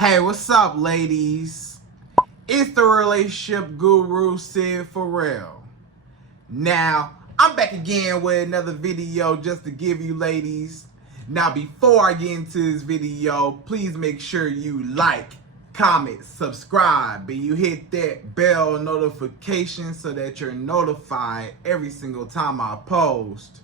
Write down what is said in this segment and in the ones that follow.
Hey, what's up, ladies? It's the relationship guru, Sydd Ferrell. Now, I'm back again with another video just to give you ladies. Now, before I get into this video, please make sure you like, comment, subscribe, and you hit that bell notification so that you're notified every single time I post.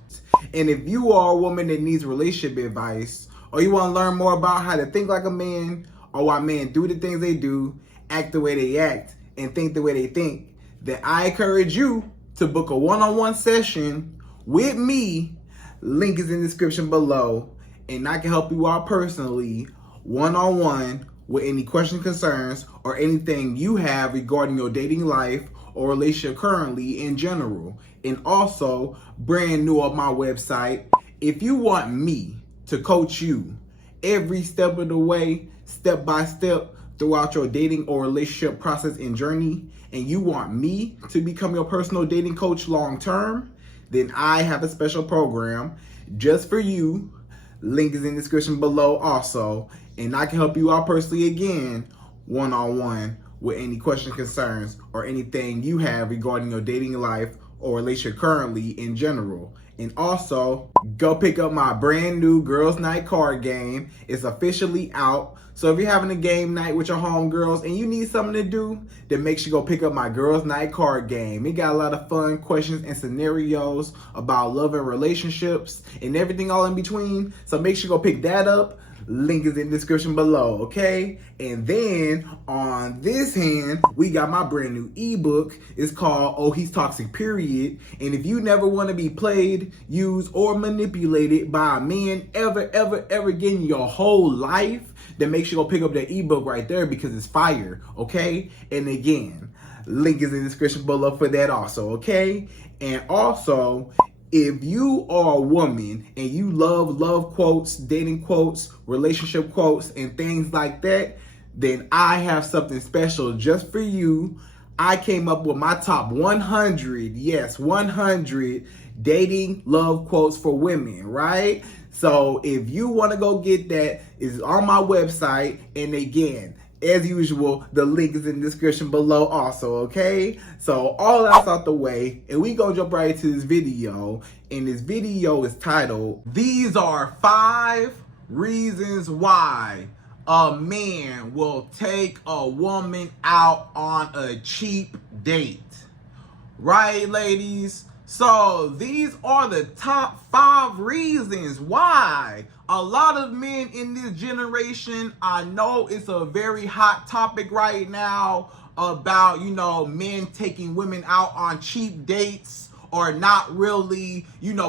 And if you are a woman that needs relationship advice, or you want to learn more about how to think like a man, or why men do the things they do, act the way they act, and think the way they think, then I encourage you to book a one-on-one session with me. Link is in the description below, and I can help you out personally, one-on-one, with any questions, concerns, or anything you have regarding your dating life or relationship currently in general. And also, brand new on my website, if you want me to coach you every step of the way, step by step, throughout your dating or relationship process and journey, and you want me to become your personal dating coach long term, then I have a special program just for you. Link is in the description below also, and I can help you out personally again, one-on-one, with any questions, concerns, or anything you have regarding your dating life or relationship currently in general. And also, go pick up my brand new Girls Night card game. It's officially out. So if you're having a game night with your homegirls and you need something to do, then make sure you go pick up my Girls Night card game. It got a lot of fun questions and scenarios about love and relationships and everything all in between. So make sure you go pick that up. Link is in the description below, okay? And then on this hand, we got my brand new ebook. It's called Oh He's Toxic, Period. And if you never want to be played, used, or manipulated by a man ever again in your whole life, then make sure you go pick up that ebook right there because it's fire, okay? And again, link is in the description below for that also, okay? And also, if you are a woman and you love quotes, dating quotes, relationship quotes, and things like that, then I have something special just for you. I came up with my top 100, yes, 100 dating love quotes for women, right? So if you want to go get that, it's on my website. And again, as usual, the link is in the description below also, okay? So all that's out the way, and we gonna jump right into this video. And this video is titled, These Are 5 Reasons Why a Man Will Take a Woman Out on a Cheap Date. Right, ladies? So these are the top 5 reasons why a lot of men in this generation, I know it's a very hot topic right now about, men taking women out on cheap dates or not really,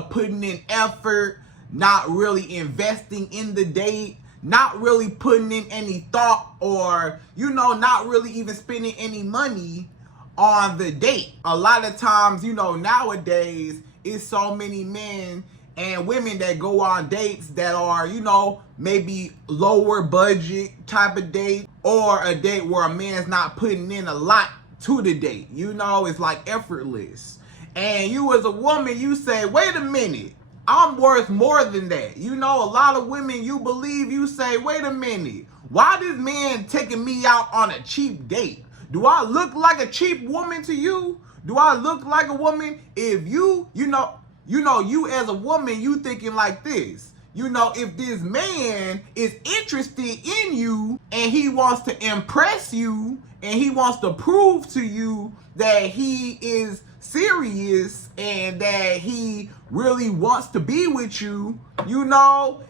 putting in effort, not really investing in the date, not really putting in any thought or, not really even spending any money on the date. A lot of times, nowadays, it's so many men and women that go on dates that are, maybe lower budget type of date, or a date where a man's not putting in a lot to the date. It's like effortless. And you as a woman, you say, wait a minute, I'm worth more than that. A lot of women, you say, wait a minute, why this man taking me out on a cheap date? Do I look like a cheap woman to you? Do I look like a woman? If you as a woman, you thinking like this. If this man is interested in you and he wants to impress you and he wants to prove to you that he is serious and that he really wants to be with you,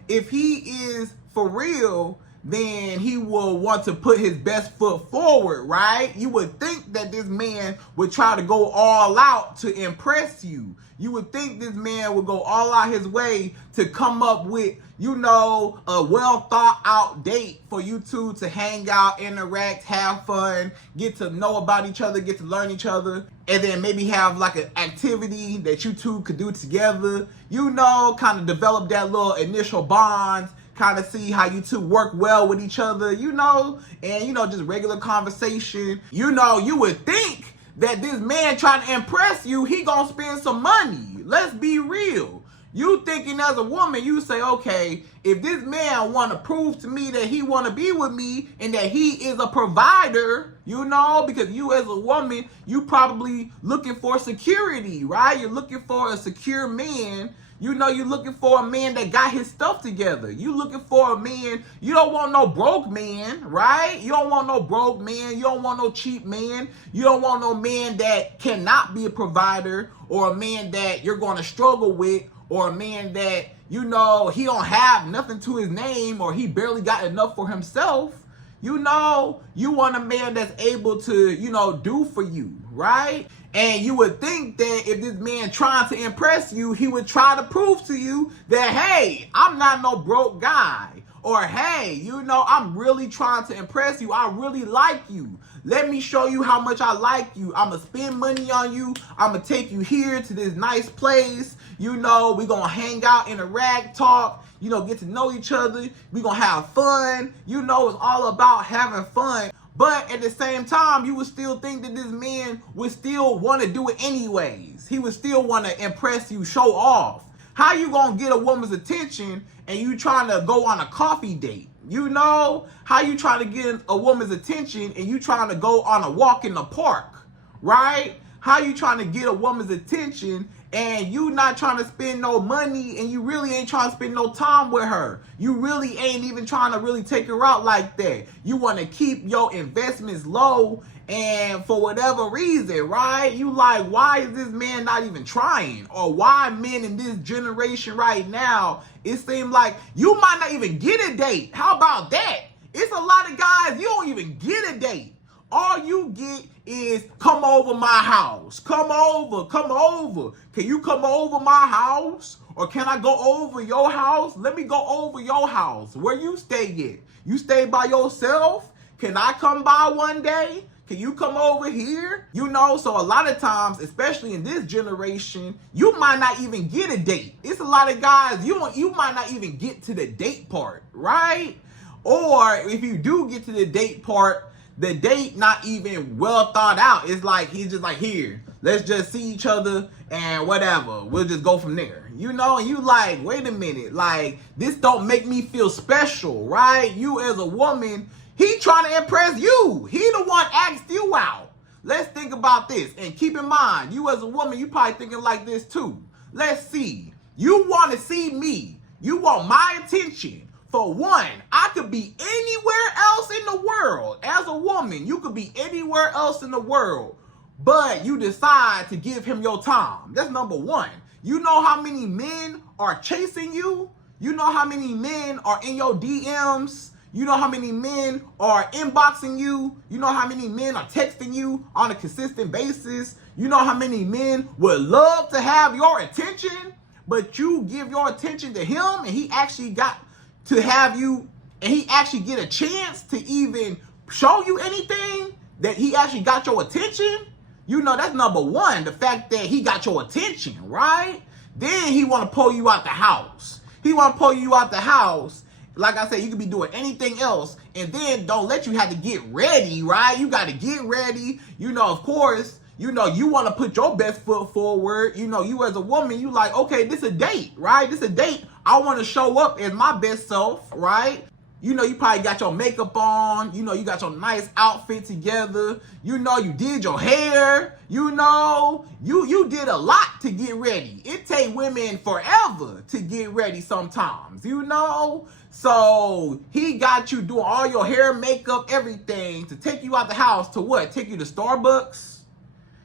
if he is for real, then he will want to put his best foot forward, right? You would think that this man would try to go all out to impress you. You would think this man would go all out his way to come up with, a well thought out date for you two to hang out, interact, have fun, get to know about each other, get to learn each other, and then maybe have like an activity that you two could do together, kind of develop that little initial bond, kind of see how you two work well with each other, and, just regular conversation. You would think that this man trying to impress you, he gonna spend some money. Let's be real. You thinking as a woman, you say, okay, if this man want to prove to me that he want to be with me and that he is a provider, you know, because you as a woman, you probably looking for security, right? You're looking for a secure man. You know, you're looking for a man that got his stuff together. You looking for a man. You don't want no broke man, right? You don't want no broke man. You don't want no cheap man. You don't want no man that cannot be a provider, or a man that you're going to struggle with, or a man that, you know, he don't have nothing to his name, or he barely got enough for himself. You know, you want a man that's able to, you know, do for you, right? And you would think that if this man trying to impress you, he would try to prove to you that, hey, I'm not no broke guy. Or, hey, you know, I'm really trying to impress you. I really like you. Let me show you how much I like you. I'm going to spend money on you. I'm going to take you here to this nice place. You know, we're going to hang out in a rag talk. You know, get to know each other. We're going to have fun. You know, it's all about having fun. But at the same time, you would still think that this man would still want to do it anyways. He would still want to impress you, show off. How you going to get a woman's attention and you trying to go on a coffee date? You know, how you trying to get a woman's attention and you trying to go on a walk in the park, right? How you trying to get a woman's attention and you not trying to spend no money and you really ain't trying to spend no time with her? You really ain't even trying to really take her out like that. You want to keep your investments low, and for whatever reason, right? You like, why is this man not even trying? Or why men in this generation right now, it seems like you might not even get a date. How about that? It's a lot of guys, you don't even get a date. All you get is, come over my house. Come over, come over. Can you come over my house? Or can I go over your house? Let me go over your house. Where you stay at? You stay by yourself? Can I come by one day? Can you come over here? You know, so a lot of times, especially in this generation, you might not even get a date. It's a lot of guys, you might not even get to the date part, right? Or if you do get to the date part, the date not even well thought out. It's like, he's just like, here, let's just see each other and whatever. We'll just go from there. You know, and you like, wait a minute, like, this don't make me feel special, right? You as a woman, he trying to impress you. He the one asked you out. Let's think about this. And keep in mind, you as a woman, you probably thinking like this too. Let's see. You want to see me. You want my attention. For one, I could be anywhere else in the world. As a woman, you could be anywhere else in the world. But you decide to give him your time. That's number one. You know how many men are chasing you? You know how many men are in your DMs? You know how many men are inboxing you? You know how many men are texting you on a consistent basis? You know how many men would love to have your attention, but you give your attention to him and he actually got to have you, and he actually get a chance to even show you anything, that he actually got your attention? You know, that's number one, the fact that he got your attention, right? Then he want to pull you out the house. He want to pull you out the house. Like I said, you could be doing anything else, and then don't let you have to get ready, right? You got to get ready. You know, of course, you know, you want to put your best foot forward. You know, you as a woman, you like, okay, this a date, right? This a date. I want to show up as my best self, right? You know, you probably got your makeup on. You know, you got your nice outfit together. You know, you did your hair. You know, you did a lot to get ready. It take women forever to get ready sometimes, you know? So he got you doing all your hair, makeup, everything to take you out the house to what? Take you to Starbucks?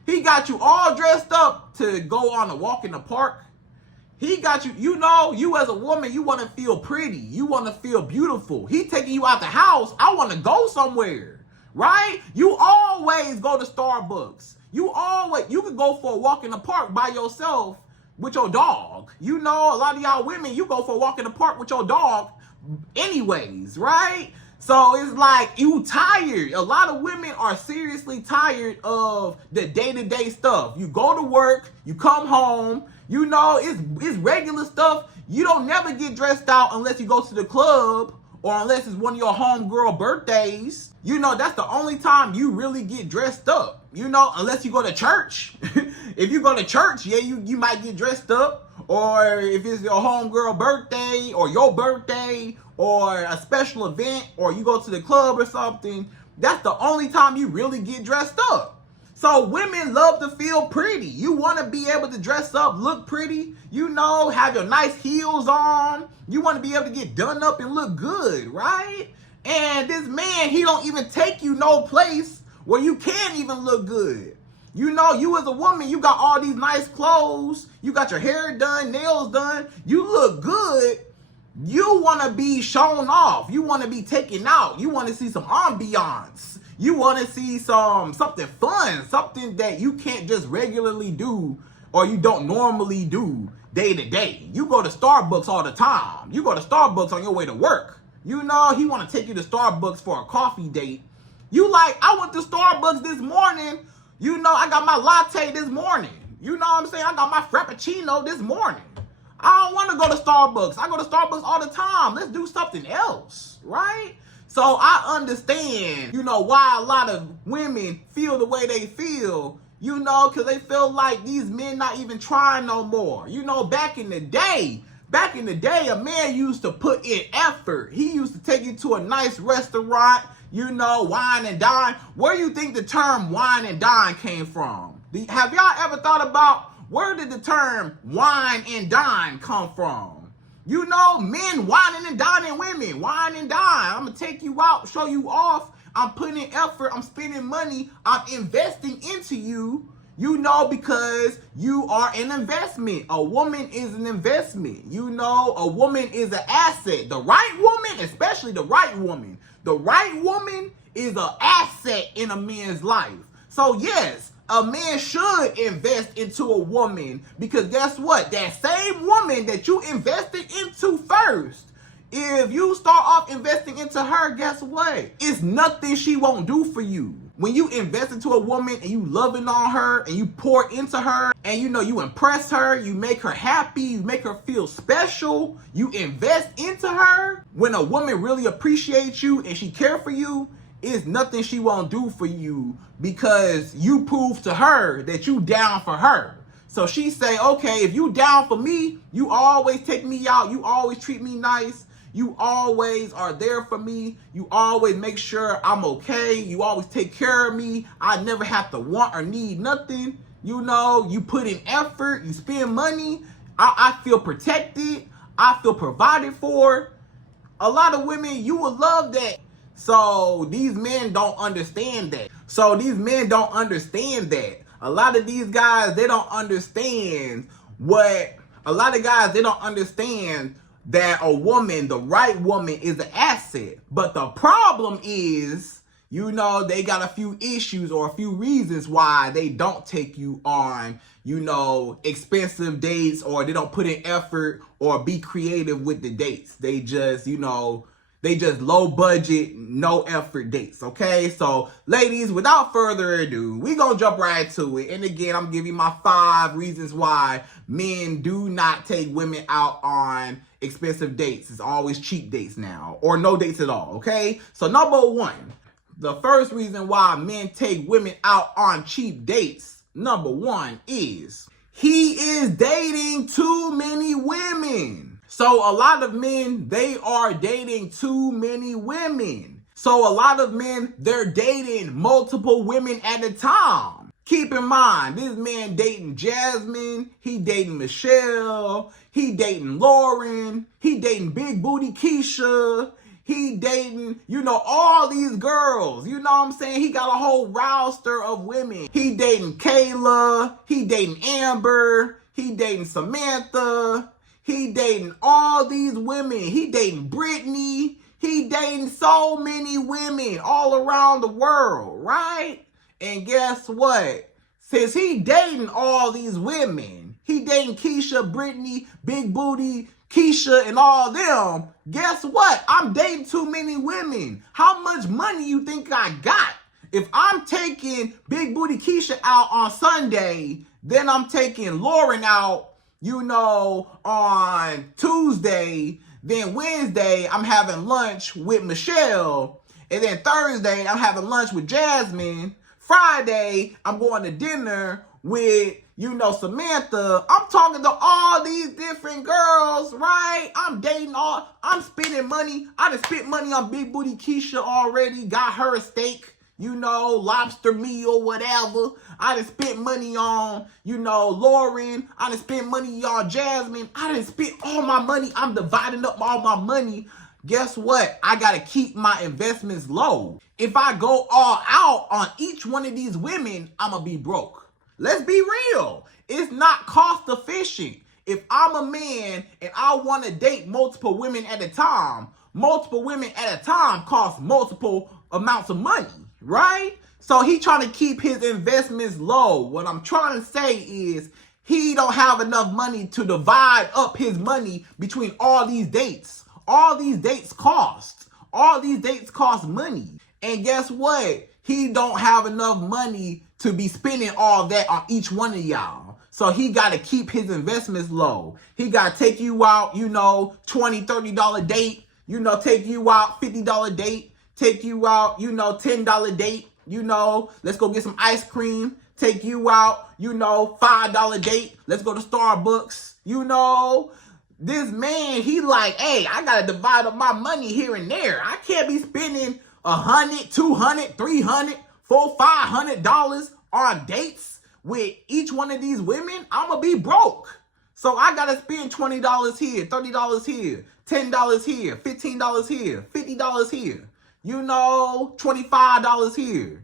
He got you all dressed up to go on a walk in the park. He got you, you know, you as a woman, you want to feel pretty. You want to feel beautiful. He taking you out the house. I want to go somewhere, right? You always go to Starbucks. You could go for a walk in the park by yourself with your dog. You know, a lot of y'all women, you go for a walk in the park with your dog anyways, right? So it's like you tired. A lot of women are seriously tired of the day-to-day stuff. You go to work, you come home, you know, it's regular stuff. You don't never get dressed out unless you go to the club or unless it's one of your homegirl birthdays. You know, that's the only time you really get dressed up. You know, unless you go to church. If you go to church, yeah, you might get dressed up. or if it's your homegirl birthday or your birthday or a special event or you go to the club or something, that's the only time you really get dressed up. So women love to feel pretty. You want to be able to dress up, look pretty, you know, have your nice heels on. You want to be able to get done up and look good, right? And this man, he don't even take you no place where you can't even look good. You know, you as a woman, you got all these nice clothes. You got your hair done, nails done. You look good. You want to be shown off. You want to be taken out. You want to see some ambiance. You want to see something fun, something that you can't just regularly do or you don't normally do day to day. You go to Starbucks all the time. You go to Starbucks on your way to work. You know, he want to take you to Starbucks for a coffee date. You like, I went to Starbucks this morning. You know, I got my latte this morning. You know what I'm saying? I got my Frappuccino this morning. I don't want to go to Starbucks. I go to Starbucks all the time. Let's do something else, right? So I understand, you know, why a lot of women feel the way they feel, you know, because they feel like these men not even trying no more. You know, back in the day, a man used to put in effort. He used to take you to a nice restaurant, you know, wine and dine. Where do you think the term wine and dine came from? Have y'all ever thought about where did the term wine and dine come from? You know, men whining and dining women, wine and dine. I'm going to take you out, show you off. I'm putting in effort. I'm spending money. I'm investing into you, you know, because you are an investment. A woman is an investment. You know, a woman is an asset. The right woman, especially the right woman. The right woman is an asset in a man's life. So yes, a man should invest into a woman because guess what? That same woman that you invested into first, if you start off investing into her, guess what? It's nothing she won't do for you. When you invest into a woman and you loving on her and you pour into her and you know you impress her, you make her happy, you make her feel special, you invest into her. When a woman really appreciates you and she cares for you, it's nothing she won't do for you because you prove to her that you down for her. So she say, okay, if you down for me, you always take me out, you always treat me nice, you always are there for me, you always make sure I'm okay, you always take care of me, I never have to want or need nothing. You know, you put in effort, you spend money, I feel protected, I feel provided for. A lot of women, you will love that. So these men don't understand that. A lot of these guys, they don't understand that a woman, the right woman, is an asset. But the problem is, you know, they got a few issues or a few reasons why they don't take you on, you know, expensive dates, or they don't put in effort or be creative with the dates. They just, you know, low budget, no effort dates, okay? So, ladies, without further ado, we gonna jump right to it. And again, I'm giving you my 5 reasons why men do not take women out on expensive dates. It's always cheap dates now, or no dates at all, okay? So, number 1, the first reason why men take women out on cheap dates, number 1 is he is dating too many women. So a lot of men, they are dating too many women. So a lot of men, they're dating multiple women at a time. Keep in mind, this man dating Jasmine, he dating Michelle, he dating Lauren, he dating Big Booty Keisha, he dating, you know, all these girls. You know what I'm saying? He got a whole roster of women. He dating Kayla, he dating Amber, he dating Samantha. He dating all these women. He dating Brittany. He dating so many women all around the world, right? And guess what? Since he dating all these women, he dating Keisha, Brittany, Big Booty, Keisha, and all them, guess what? I'm dating too many women. How much money you think I got? If I'm taking Big Booty Keisha out on Sunday, then I'm taking Lauren out, you know, on Tuesday, then Wednesday, I'm having lunch with Michelle, and then Thursday, I'm having lunch with Jasmine, Friday, I'm going to dinner with, Samantha. I'm talking to all these different girls, right? I'm spending money. I done spent money on Big Booty Keisha already. Got her a steak, lobster meal, whatever. I done spent money on, Lauren. I done spent money on Jasmine. I done spent all my money. I'm dividing up all my money. Guess what? I got to keep my investments low. If I go all out on each one of these women, I'm going to be broke. Let's be real. It's not cost efficient. If I'm a man and I want to date multiple women at a time cost multiple amounts of money, right? So he trying to keep his investments low. What I'm trying to say is he don't have enough money to divide up his money between all these dates. All these dates cost money. And guess what? He don't have enough money to be spending all that on each one of y'all. So he got to keep his investments low. He got to take you out, $20, $30 date, take you out $50 date, take you out, $10 date, let's go get some ice cream, take you out, $5 date, let's go to Starbucks, This man, he like, hey, I got to divide up my money here and there. I can't be spending $100, $200, $300, $400, $500 on dates with each one of these women. I'm going to be broke. So I got to spend $20 here, $30 here, $10 here, $15 here, $50 here, $25 here,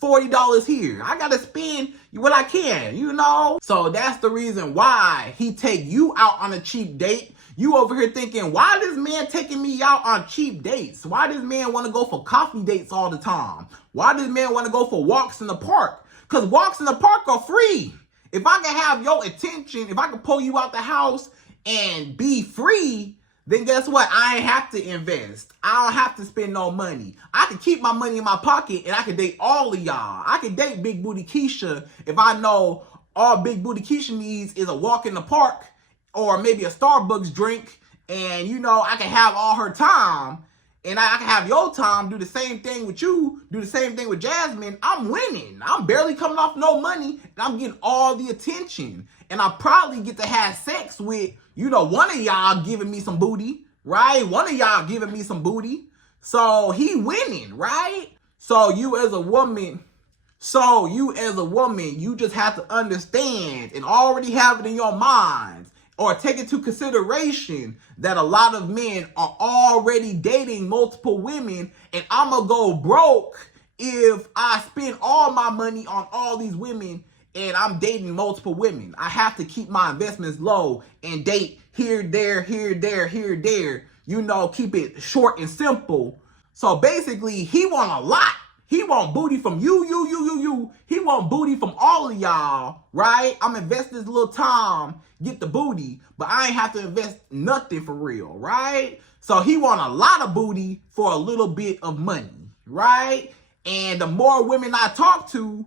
$40 here. I got to spend what I can, So that's the reason why he take you out on a cheap date. You over here thinking, why this man taking me out on cheap dates? Why does man want to go for coffee dates all the time? Why does man want to go for walks in the park? Because walks in the park are free. If I can have your attention, if I can pull you out the house and be free, then guess what? I ain't have to invest. I don't have to spend no money. I can keep my money in my pocket and I can date all of y'all. I can date Big Booty Keisha if I know all Big Booty Keisha needs is a walk in the park or maybe a Starbucks drink, and I can have all her time, and I can have your time, do the same thing with you, do the same thing with Jasmine. I'm winning. I'm barely coming off no money, and I'm getting all the attention. And I probably get to have sex with, one of y'all giving me some booty, right? One of y'all giving me some booty. So he winning, right? So you as a woman, you just have to understand and already have it in your mind, or take into consideration that a lot of men are already dating multiple women, and I'm going to go broke if I spend all my money on all these women and I'm dating multiple women. I have to keep my investments low and date here, there, here, there, here, there. Keep it short and simple. So basically, he want a lot. He want booty from you. He want booty from all of y'all, right? I'm investing this little time, get the booty, but I ain't have to invest nothing for real, right? So he want a lot of booty for a little bit of money, right? And the more women I talk to,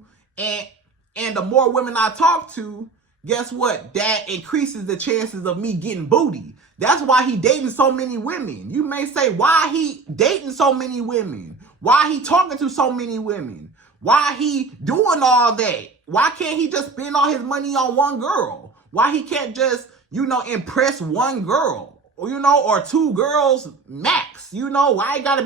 guess what? That increases the chances of me getting booty. That's why he dating so many women. You may say, why he dating so many women? Why he talking to so many women? Why he doing all that? Why can't he just spend all his money on one girl? Why he can't just, impress one girl? Or two girls max? Why it gotta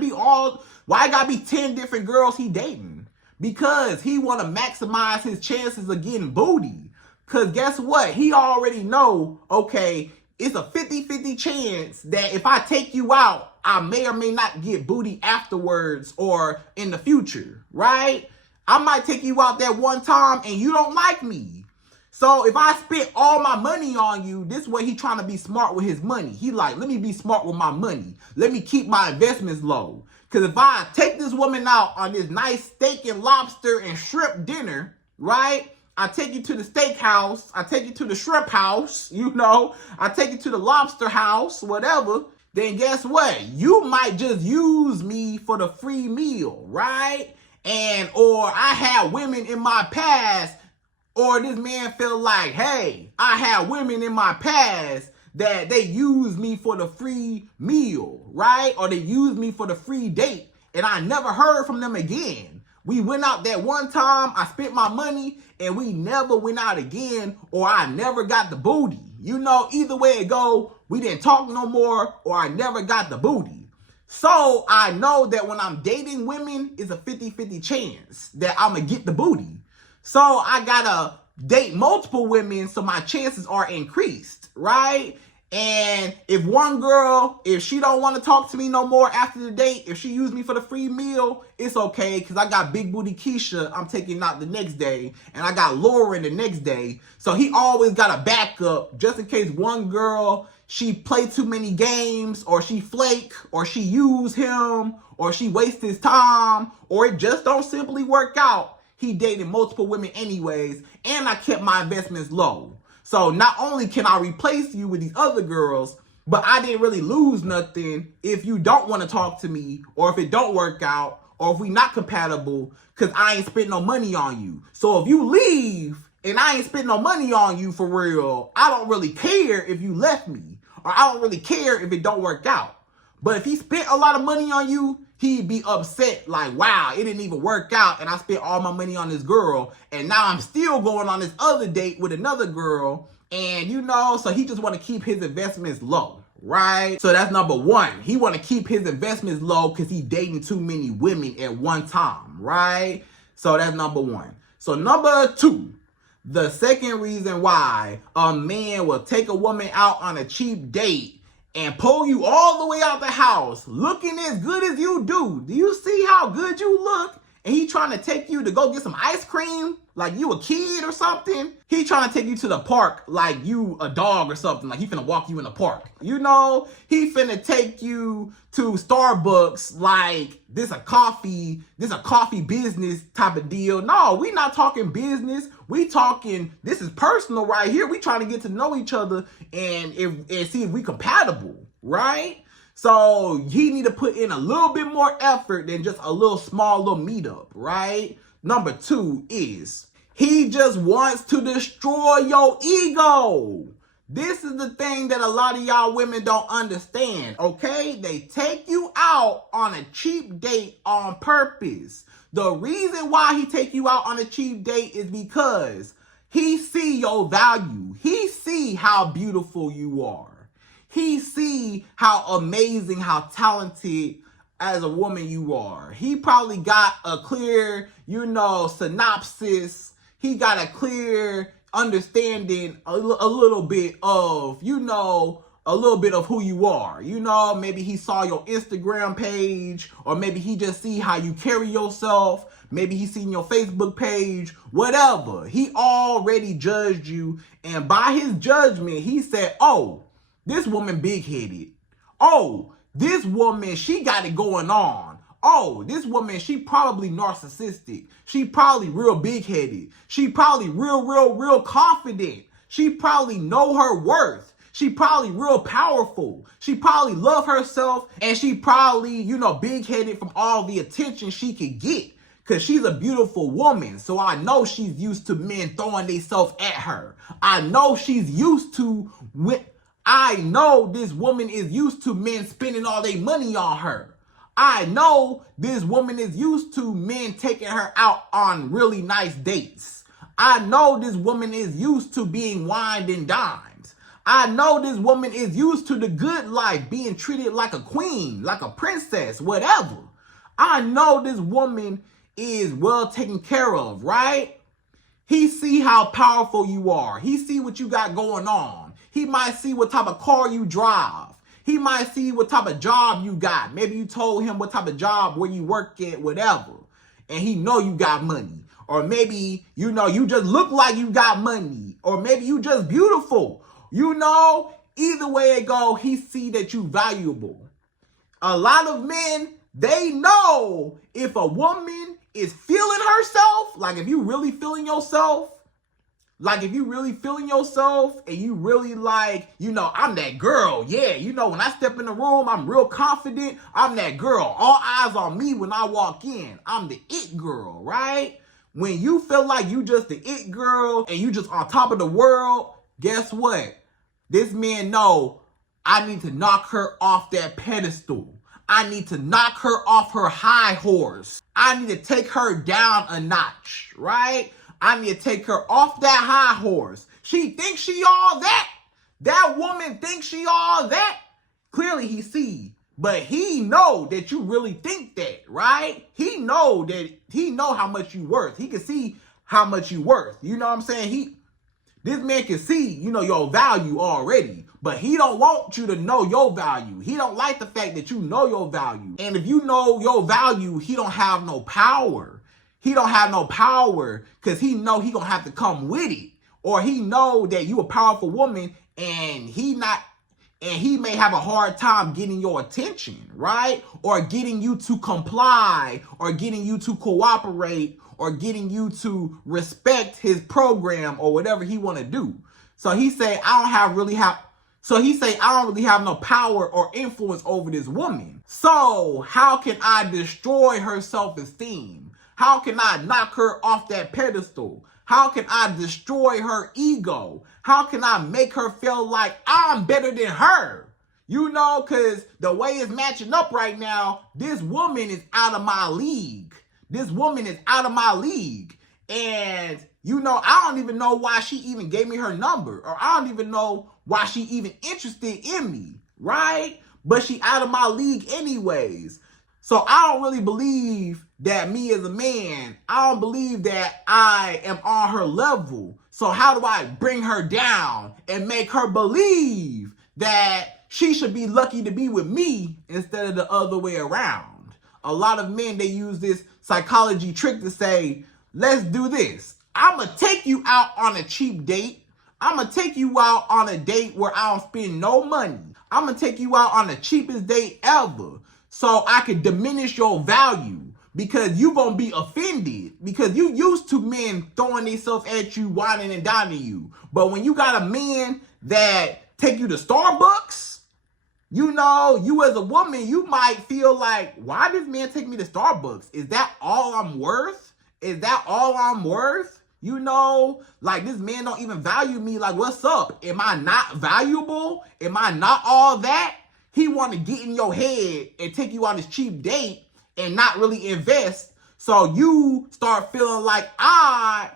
be 10 different girls he dating? Because he want to maximize his chances of getting booty. Because guess what? He already know, okay, it's a 50-50 chance that if I take you out, I may or may not get booty afterwards or in the future, right? I might take you out that one time and you don't like me. So if I spent all my money on you, this way he trying to be smart with his money. He like, let me be smart with my money. Let me keep my investments low. Because if I take this woman out on this nice steak and lobster and shrimp dinner, right? I take you to the steakhouse. I take you to the shrimp house, I take you to the lobster house, whatever. Then guess what? You might just use me for the free meal, right? Or I had women in my past, or this man felt like, hey, I had women in my past that they used me for the free meal, right? Or they used me for the free date, and I never heard from them again. We went out that one time, I spent my money, and we never went out again, or I never got the booty. You know, either way it go, we didn't talk no more, or I never got the booty. So I know that when I'm dating women, it's a 50-50 chance that I'm going to get the booty. So I got to date multiple women so my chances are increased, right? And if one girl, if she don't want to talk to me no more after the date, if she used me for the free meal, it's okay, because I got Big Booty Keisha I'm taking out the next day, and I got Lauren the next day. So he always got a backup just in case one girl, she play too many games, or she flake, or she use him, or she waste his time, or it just don't simply work out. He dated multiple women anyways, and I kept my investments low. So not only can I replace you with these other girls, but I didn't really lose nothing if you don't want to talk to me, or if it don't work out, or if we not compatible, because I ain't spent no money on you. So if you leave and I ain't spent no money on you for real, I don't really care if you left me, or I don't really care if it don't work out. But if he spent a lot of money on you, he'd be upset like, wow, it didn't even work out, and I spent all my money on this girl, and now I'm still going on this other date with another girl, and you know, so he just want to keep his investments low, right? So that's number one. He want to keep his investments low because he dating too many women at one time, right? So that's number one. So number two, the second reason why a man will take a woman out on a cheap date and pull you all the way out the house looking as good as you do. Do you see how good you look? And he trying to take you to go get some ice cream like you a kid or something. He trying to take you to the park like you a dog or something. Like he finna walk you in the park. You know, he finna take you to Starbucks like this a coffee business type of deal. No, we not talking business. We talking, this is personal right here. We trying to get to know each other and see if we compatible, right? So he need to put in a little bit more effort than just a little meetup, right? Number two is he just wants to destroy your ego. This is the thing that a lot of y'all women don't understand, okay? They take you out on a cheap date on purpose. The reason why he take you out on a cheap date is because he see your value. He see how beautiful you are. He see how amazing, how talented as a woman you are. He probably got a clear, synopsis. He got a clear understanding, a little bit of, a little bit of who you are. Maybe he saw your Instagram page, or maybe he just see how you carry yourself. Maybe he seen your Facebook page, whatever. He already judged you, and by his judgment, he said, oh, this woman big-headed. Oh, this woman, she got it going on. Oh, this woman, she probably narcissistic. She probably real big-headed. She probably real confident. She probably know her worth. She probably real powerful. She probably love herself, and she probably, big-headed from all the attention she could get, because she's a beautiful woman. So I know she's used to men throwing themselves at her. I know she's used to... I know this woman is used to men spending all their money on her. I know this woman is used to men taking her out on really nice dates. I know this woman is used to being wined and dined. I know this woman is used to the good life, being treated like a queen, like a princess, whatever. I know this woman is well taken care of, right? He see how powerful you are. He see what you got going on. He might see what type of car you drive. He might see what type of job you got. Maybe you told him what type of job, where you work at, whatever. And he know you got money. Or maybe, you just look like you got money. Or maybe you just beautiful. Either way it go, he see that you valuable. A lot of men, they know if a woman is feeling herself, like if you really feeling yourself, and you really like, I'm that girl. Yeah, when I step in the room, I'm real confident. I'm that girl. All eyes on me when I walk in. I'm the it girl, right? When you feel like you just the it girl and you just on top of the world, guess what? This man know I need to knock her off that pedestal. I need to knock her off her high horse. I need to take her down a notch, right? I need to take her off that high horse. She thinks she all that. That woman thinks she all that. Clearly he see, but he know that you really think that, right? He know how much you worth. He can see how much you worth. You know what I'm saying? This man can see, your value already, but he don't want you to know your value. He don't like the fact that you know your value. And if you know your value, he don't have no power. He don't have no power because he know he gonna have to come with it. Or he know that you a powerful woman and he may have a hard time getting your attention, right? Or getting you to comply, or getting you to cooperate, or getting you to respect his program or whatever he want to do. So he say, I don't really have no power or influence over this woman. So how can I destroy her self-esteem? How can I knock her off that pedestal? How can I destroy her ego? How can I make her feel like I'm better than her? Because the way it's matching up right now, this woman is out of my league. This woman is out of my league. And, I don't even know why she even gave me her number. Or I don't even know why she even interested in me, right? But she out of my league anyways. So I don't really believe that me as a man, I don't believe that I am on her level. So how do I bring her down and make her believe that she should be lucky to be with me instead of the other way around? A lot of men, they use this psychology trick to say, let's do this. I'm going to take you out on a cheap date. I'm going to take you out on a date where I don't spend no money. I'm going to take you out on the cheapest date ever so I can diminish your value because you going to be offended because you used to men throwing themselves at you, whining and dining you. But when you got a man that take you to Starbucks, you as a woman, you might feel like, why does man take me to Starbucks? Is that all I'm worth? Is that all I'm worth? Like this man don't even value me. Like, what's up? Am I not valuable? Am I not all that? He want to get in your head and take you on this cheap date and not really invest. So you start feeling like wow,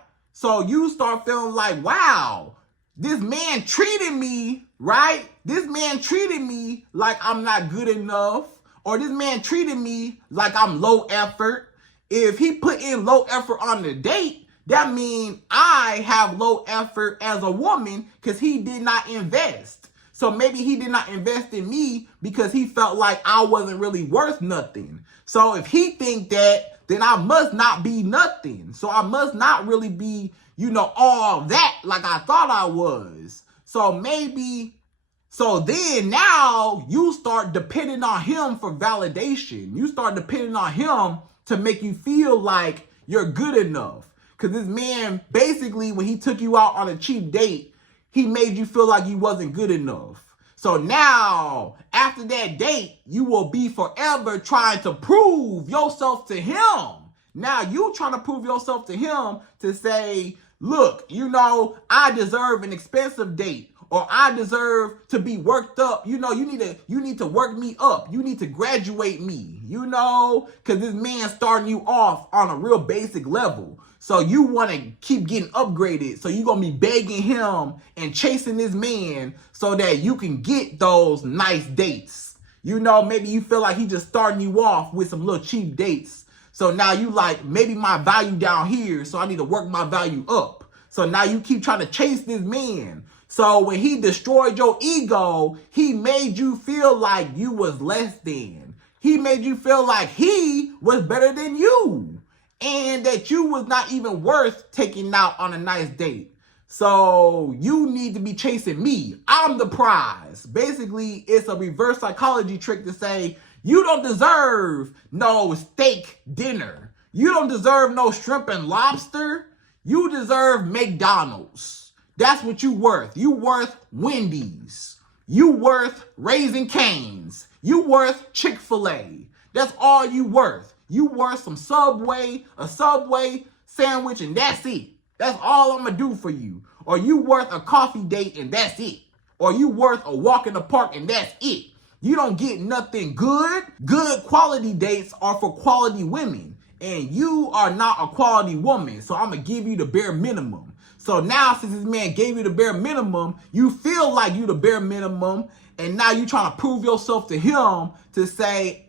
this man treated me, right? This man treated me like I'm not good enough, or this man treated me like I'm low effort. If he put in low effort on the date, that means I have low effort as a woman because he did not invest. So maybe he did not invest in me because he felt like I wasn't really worth nothing. So if he think that, then I must not be nothing. So I must not really be, all that like I thought I was. So then now you start depending on him for validation. You start depending on him to make you feel like you're good enough. Because this man, basically, when he took you out on a cheap date, he made you feel like you wasn't good enough. So now, after that date, you will be forever trying to prove yourself to him. Now you trying to prove yourself to him to say, look, I deserve an expensive date, or I deserve to be worked up. You need to work me up. You need to graduate me, because this man's starting you off on a real basic level. So you want to keep getting upgraded. So you're going to be begging him and chasing this man so that you can get those nice dates. Maybe you feel like he just starting you off with some little cheap dates. So now you like, maybe my value down here, so I need to work my value up. So now you keep trying to chase this man. So when he destroyed your ego, he made you feel like you was less than. He made you feel like he was better than you. And that you was not even worth taking out on a nice date. So you need to be chasing me. I'm the prize. Basically, it's a reverse psychology trick to say, you don't deserve no steak dinner. You don't deserve no shrimp and lobster. You deserve McDonald's. That's what you worth. You worth Wendy's. You worth Raising Cane's. You worth Chick-fil-A. That's all you worth. You worth a Subway sandwich, and that's it. That's all I'm going to do for you. Or you worth a coffee date, and that's it. Or you worth a walk in the park, and that's it. You don't get nothing good. Good quality dates are for quality women. And you are not a quality woman. So I'm going to give you the bare minimum. So now since this man gave you the bare minimum, you feel like you the bare minimum. And now you trying to prove yourself to him to say,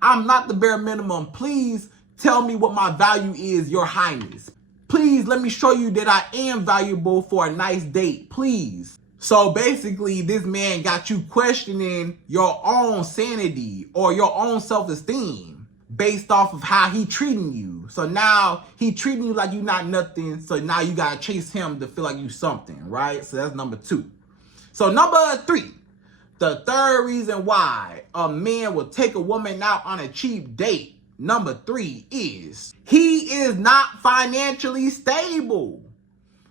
I'm not the bare minimum. Please tell me what my value is, your highness. Please let me show you that I am valuable for a nice date, please. So basically, this man got you questioning your own sanity or your own self-esteem based off of how he treating you. So now he treating you like you not nothing. So now you got to chase him to feel like you something, right? So that's number 2. So number 3, the third reason why a man will take a woman out on a cheap date, number 3, is he is not financially stable.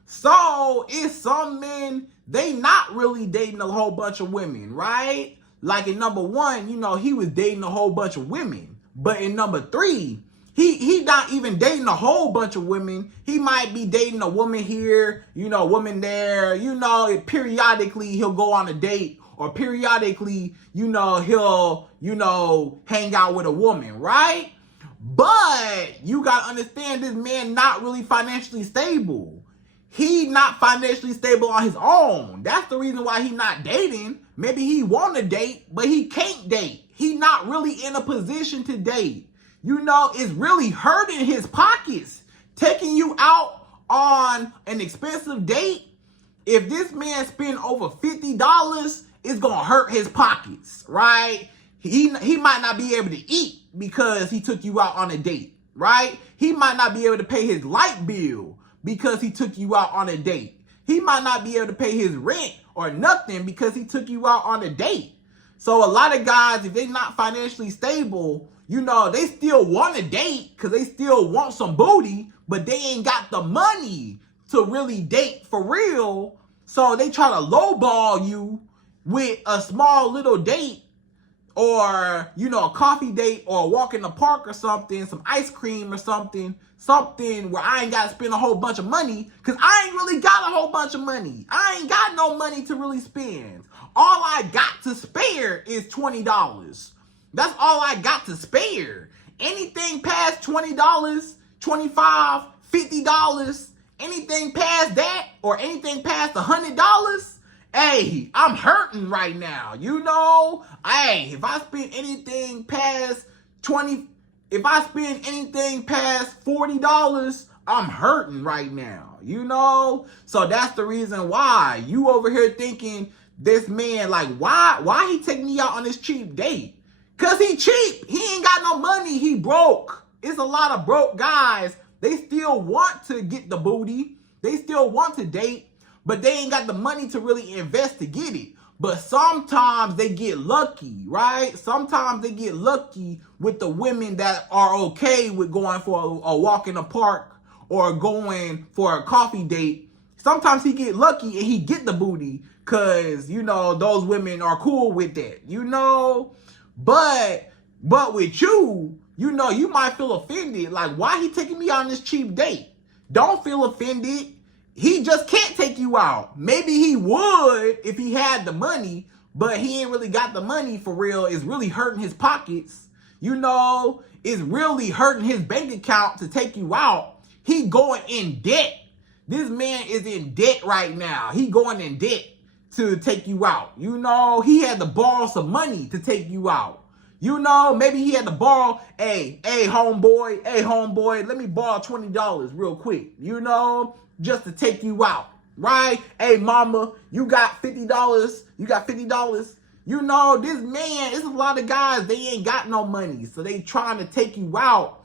So it's some men, they not really dating a whole bunch of women, right? Like in number 1, he was dating a whole bunch of women. But in number 3, he not even dating a whole bunch of women. He might be dating a woman here, a woman there. Periodically he'll go on a date, or periodically, he'll, hang out with a woman, right? But you got to understand, this man not really financially stable. He not financially stable on his own. That's the reason why he not dating. Maybe he want to date, but he can't date. He not really in a position to date. It's really hurting his pockets. Taking you out on an expensive date, if this man spend over $50, it's going to hurt his pockets, right? He might not be able to eat because he took you out on a date, right? He might not be able to pay his light bill because he took you out on a date. He might not be able to pay his rent or nothing because he took you out on a date. So a lot of guys, if they're not financially stable, they still want to date because they still want some booty, but they ain't got the money to really date for real. So they try to lowball you with a small little date, or, a coffee date, or a walk in the park or something, some ice cream or something where I ain't got to spend a whole bunch of money, because I ain't really got a whole bunch of money. I ain't got no money to really spend. All I got to spare is $20. That's all I got to spare. Anything past $20, $25, $50, anything past that, or anything past $100, hey, I'm hurting right now. Hey, if I spend anything past $40, I'm hurting right now. So that's the reason why you over here thinking this man, like, why he take me out on this cheap date? Cause he cheap. He ain't got no money. He broke. It's a lot of broke guys. They still want to get the booty. They still want to date, but they ain't got the money to really invest to get it. But sometimes they get lucky, right? Sometimes they get lucky with the women that are okay with going for a walk in the park or going for a coffee date. Sometimes he get lucky and he get the booty because, those women are cool with that, But with you, you might feel offended. Like, why he taking me on this cheap date? Don't feel offended. He just can't take you out. Maybe he would if he had the money, but he ain't really got the money for real. It's really hurting his pockets. It's really hurting his bank account to take you out. He going in debt. This man is in debt right now. He going in debt to take you out. He had to borrow some money to take you out. Maybe he had to borrow, hey, homeboy, let me borrow $20 real quick, just to take you out, right? Hey, mama, you got $50. This man, it's a lot of guys, they ain't got no money. So they trying to take you out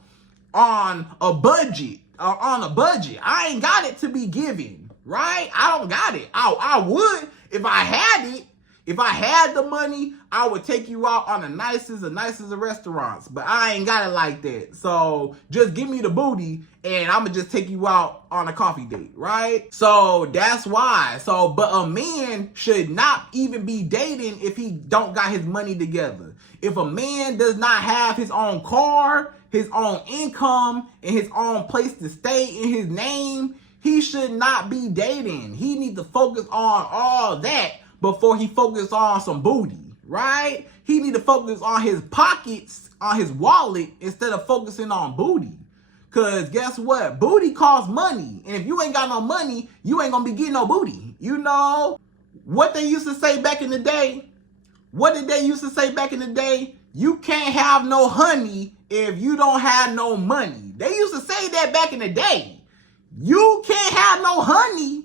on a budget. I ain't got it to be given, right? I don't got it. I would if I had it. If I had the money, I would take you out on the nicest of restaurants. But I ain't got it like that. So just give me the booty and I'm going to just take you out on a coffee date, right? So that's why. But a man should not even be dating if he don't got his money together. If a man does not have his own car, his own income, and his own place to stay in his name, he should not be dating. He needs to focus on all that before he focus on some booty, right? He need to focus on his pockets, on his wallet, instead of focusing on booty. Because guess what? Booty costs money. And if you ain't got no money, you ain't going to be getting no booty. You know what they used to say back in the day? What did they used to say back in the day? You can't have no honey if you don't have no money. They used to say that back in the day. You can't have no honey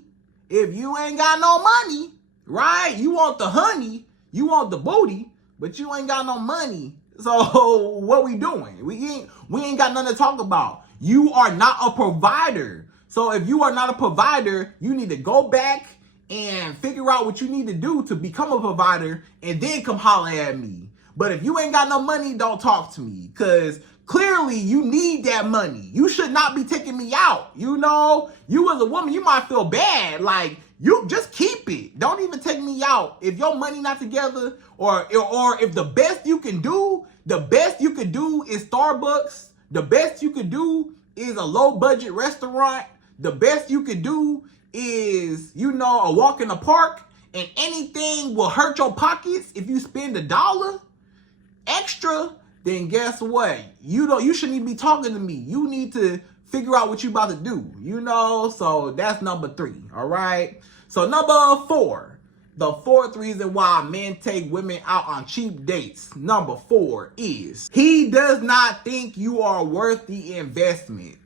if you ain't got no money, right? You want the honey, you want the booty, but you ain't got no money. So what we doing? We ain't got nothing to talk about. You are not a provider. So if you are not a provider, you need to go back and figure out what you need to do to become a provider and then come holler at me. But if you ain't got no money, don't talk to me, because clearly you need that money. You should not be taking me out. You know, you as a woman, you might feel bad. Like, you just keep it. Don't even take me out. If your money not together, or if the best you can do is Starbucks. The best you could do is a low budget restaurant. The best you could do is, you know, a walk in the park, and anything will hurt your pockets if you spend $1 extra, then guess what? You shouldn't even be talking to me. You need to figure out what you about to do, you know? So that's number 3, all right? So number 4, the fourth reason why men take women out on cheap dates, number 4 is he does not think you are worth the investment.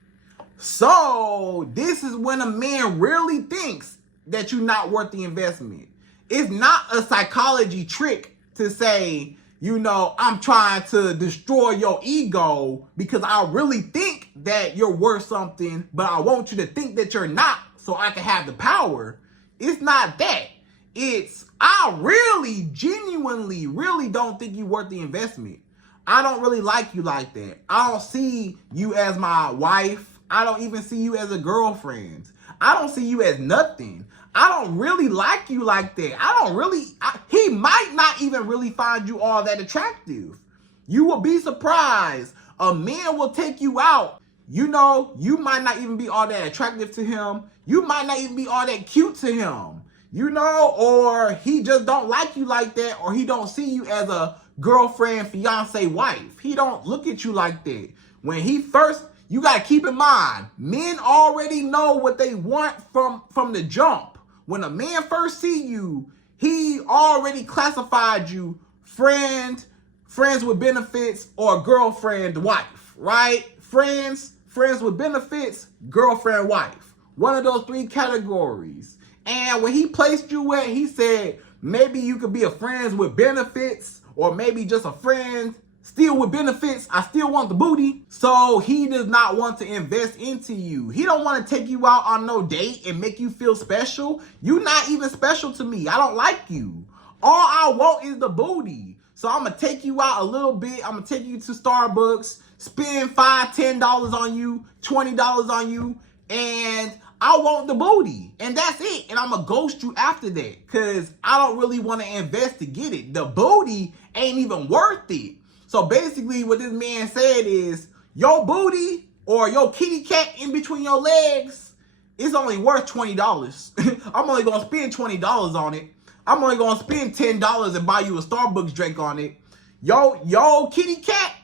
So this is when a man really thinks that you're not worth the investment. It's not a psychology trick to say, you know, I'm trying to destroy your ego because I really think that you're worth something, but I want you to think that you're not so I can have the power. It's not that. It's, I really, genuinely, really don't think you're worth the investment. I don't really like you like that. I don't see you as my wife. I don't even see you as a girlfriend. I don't see you as nothing. I don't really like you like that. He might not even really find you all that attractive. You will be surprised. A man will take you out. You know, you might not even be all that attractive to him. You might not even be all that cute to him. You know, or he just don't like you like that, or he don't see you as a girlfriend, fiance, wife. He don't look at you like that. When he first, you got to keep in mind, men already know what they want from the jump. When a man first see you, he already classified you friend, friends with benefits, or girlfriend, wife, right? Friends with benefits, girlfriend, wife. One of those 3 categories. And when he placed you at, he said, maybe you could be a friends with benefits, or maybe just a friend still with benefits. I still want the booty. So he does not want to invest into you. He don't want to take you out on no date and make you feel special. You're not even special to me. I don't like you. All I want is the booty. So I'm going to take you out a little bit. I'm going to take you to Starbucks, spend $5, $10 on you, $20 on you, and I want the booty. And that's it. And I'm going to ghost you after that, because I don't really want to invest to get it. The booty ain't even worth it. So basically what this man said is, your booty or your kitty cat in between your legs, it's only worth $20. I'm only going to spend $20 on it. I'm only going to spend $10 and buy you a Starbucks drink on it. Yo kitty cat,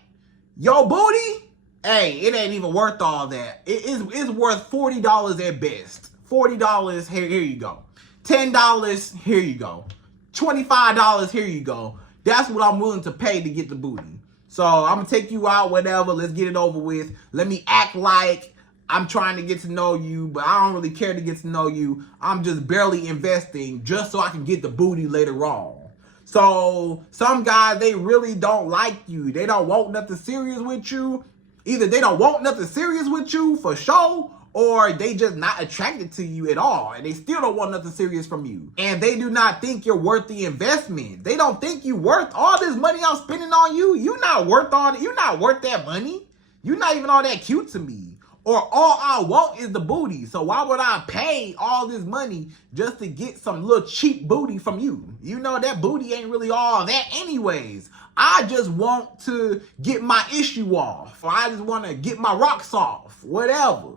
your booty, hey, it ain't even worth all that. It's worth $40 at best. $40, here you go. $10, here you go. $25, here you go. That's what I'm willing to pay to get the booty. So I'm going to take you out, whatever. Let's get it over with. Let me act like I'm trying to get to know you, but I don't really care to get to know you. I'm just barely investing just so I can get the booty later on. So some guys, they really don't like you. They don't want nothing serious with you. Either they don't want nothing serious with you for sure, or they just not attracted to you at all, and they still don't want nothing serious from you. And they do not think you're worth the investment. They don't think you worth all this money I'm spending on you. You're not worth all that. You're not worth that money. You're not even all that cute to me. Or all I want is the booty. So why would I pay all this money just to get some little cheap booty from you? You know, that booty ain't really all that anyways. I just want to get my issue off, or I just want to get my rocks off, whatever.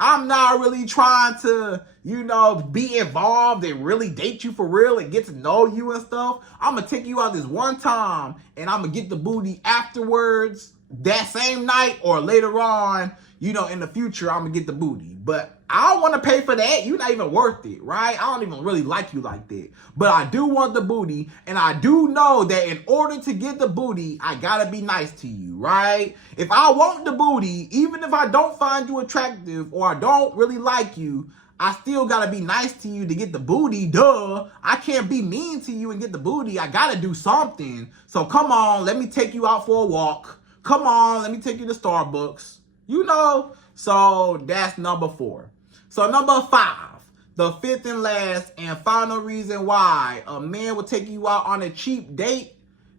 I'm not really trying to, be involved and really date you for real and get to know you and stuff. I'm going to take you out this one time and I'm going to get the booty afterwards that same night or later on, in the future, I'm going to get the booty. But I don't want to pay for that. You're not even worth it, right? I don't even really like you like that. But I do want the booty, and I do know that in order to get the booty, I got to be nice to you, right? If I want the booty, even if I don't find you attractive or I don't really like you, I still got to be nice to you to get the booty, duh. I can't be mean to you and get the booty. I got to do something. So come on, let me take you out for a walk. Come on, let me take you to Starbucks. So that's number 4. So number 5, the 5th and last and final reason why a man will take you out on a cheap date,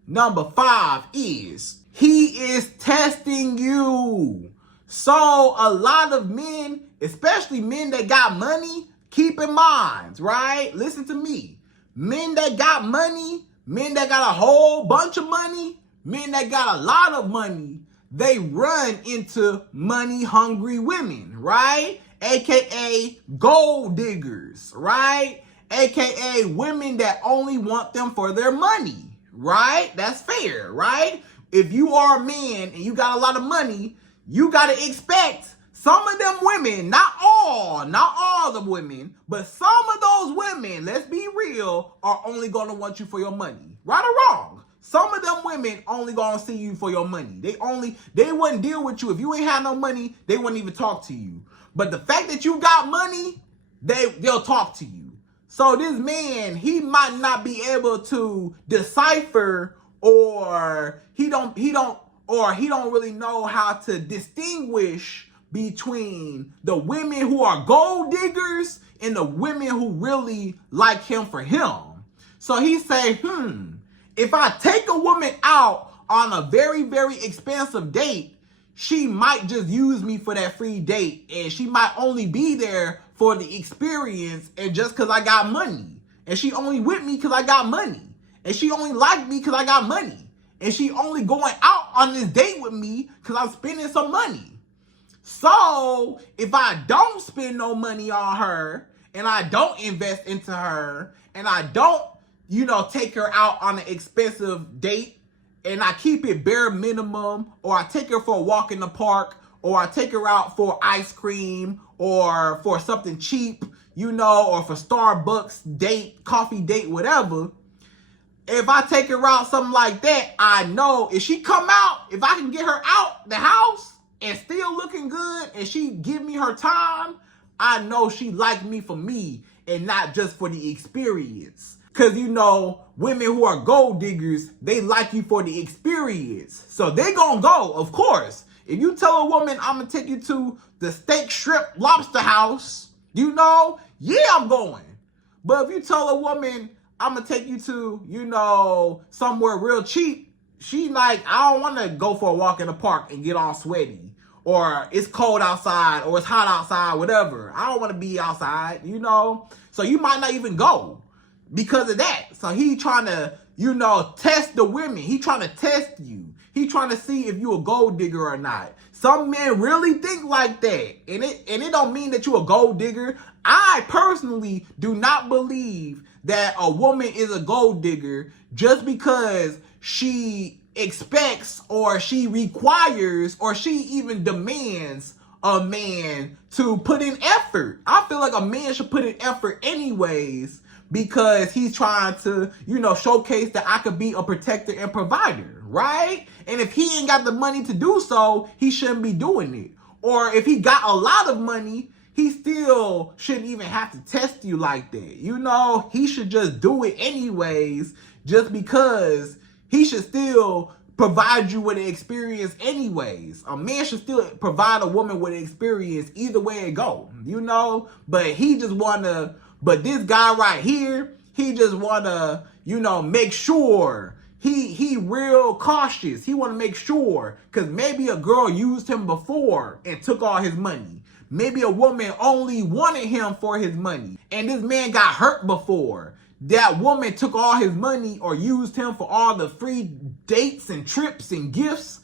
number 5 is he is testing you. So a lot of men, especially men that got money, keep in mind, right? Listen to me. Men that got money, men that got a whole bunch of money, men that got a lot of money, they run into money-hungry women, right? AKA gold diggers, right? AKA women that only want them for their money, right? That's fair, right? If you are a man and you got a lot of money, you got to expect some of them women, not all the women, but some of those women, let's be real, are only going to want you for your money, right or wrong. Some of them women only gonna see you for your money. They wouldn't deal with you. If you ain't have no money, they wouldn't even talk to you. But the fact that you got money, they'll talk to you. So this man, he might not be able to decipher or he don't really know how to distinguish between the women who are gold diggers and the women who really like him for him. So he say, if I take a woman out on a very, very expensive date, she might just use me for that free date. And she might only be there for the experience and just because I got money. And she only with me because I got money. And she only like me because I got money. And she only going out on this date with me because I'm spending some money. So if I don't spend no money on her and I don't invest into her and I don't take her out on an expensive date and I keep it bare minimum, or I take her for a walk in the park, or I take her out for ice cream or for something cheap, or for Starbucks date, coffee date, whatever. If I take her out, something like that, I know if she come out, if I can get her out the house and still looking good and she give me her time, I know she like me for me and not just for the experience. Because, women who are gold diggers, they like you for the experience. So they gonna go, of course. If you tell a woman, I'm going to take you to the steak, shrimp, lobster house, yeah, I'm going. But if you tell a woman, I'm going to take you to, somewhere real cheap, she like, I don't want to go for a walk in the park and get all sweaty. Or it's cold outside, or it's hot outside, whatever. I don't want to be outside, So you might not even go because of that. So he trying to, test the women. He trying to test you. He trying to see if you a gold digger or not. Some men really think like that. And it don't mean that you a gold digger. I personally do not believe that a woman is a gold digger just because she expects or she requires or she even demands a man to put in effort. I feel like a man should put in effort anyways because he's trying to, showcase that I could be a protector and provider, right? And if he ain't got the money to do so, he shouldn't be doing it. Or if he got a lot of money, he still shouldn't even have to test you like that. He should just do it anyways, just because he should still provide you with an experience anyways. A man should still provide a woman with an experience either way it go, But he just but this guy right here, he just wanna, make sure. He real cautious. He want to make sure, because maybe a girl used him before and took all his money. Maybe a woman only wanted him for his money. And this man got hurt before. That woman took all his money or used him for all the free dates and trips and gifts.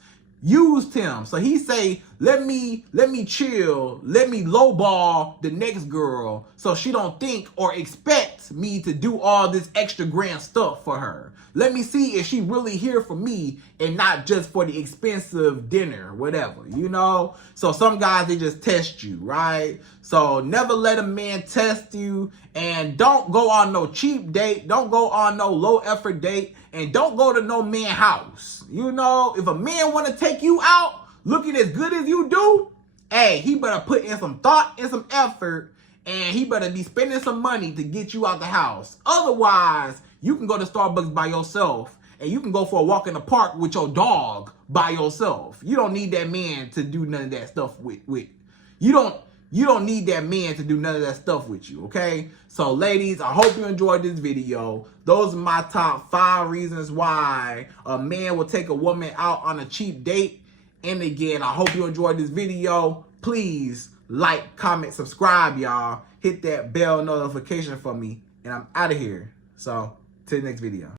used him. So he say, let me chill, let me lowball the next girl so she don't think or expect me to do all this extra grand stuff for her. Let me see if she really here for me and not just for the expensive dinner, whatever, you know? So some guys, they just test you, right? So never let a man test you, and don't go on no cheap date. Don't go on no low effort date, and don't go to no man house. You know, if a man want to take you out looking as good as you do, hey, he better put in some thought and some effort, and he better be spending some money to get you out the house. Otherwise, you can go to Starbucks by yourself, and you can go for a walk in the park with your dog by yourself. You don't need that man to do none of that stuff with. You don't need that man to do none of that stuff with you, okay? So, ladies, I hope you enjoyed this video. Those are my top 5 reasons why a man will take a woman out on a cheap date. And again, I hope you enjoyed this video. Please like, comment, subscribe, y'all. Hit that bell notification for me. And I'm out of here. So, till the next video.